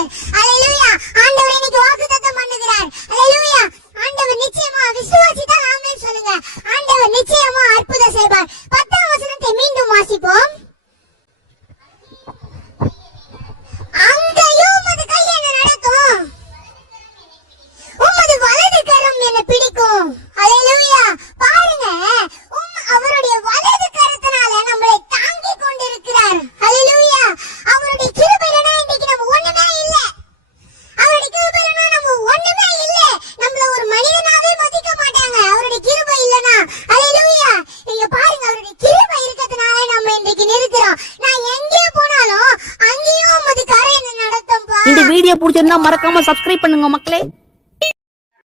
இருக்கிறது. அல்லேலூயா. ஆண்டவர் இன்னைக்கு வாக்குத்தத்தம் பண்ணுகிறார். அல்லேலூயா. ஆண்டவர் நிச்சயமா விசுவாசித்தால் ஆமென் சொல்லுங்க. ஆண்டவர் நிச்சயமா அற்புதம் செய்வார். 10ஆம் வசனத்தை மீண்டும் வாசிப்போம். அங்கேயும் உமது கை என்ன நடக்கும், உமது வலது கரம் என்ன பிடிக்கும். அல்லேலூயா. பாருங்க, அவருடைய வலது கரத்தினால நம்மளை தாங்கி கொண்டிருக்கிறார். அல்லேலூயா. அவருடைய கிருபையினா இன்னைக்கு நம்ம ஒண்ணுமே இல்ல. அவருடைய கிருபையினா நம்ம ஒண்ணுமே இல்ல. நம்மள ஒரு மனிதனாவே மதிக்க மாட்டாங்க அவருடைய கிருபை இல்லனா. அல்லேலூயா. நீங்க பாருங்க, அவருடைய கிருபை இருக்கிறதுனால நம்ம இன்னைக்கு நிறுத்துறோம். நான் எங்கே போனாலும் அங்கேயும் உமது கரம் என்ன நடத்தும்பா. இந்த வீடியோ பிடிச்சிருந்தா மறக்காம சப்ஸ்கிரைப் பண்ணுங்க மக்களே.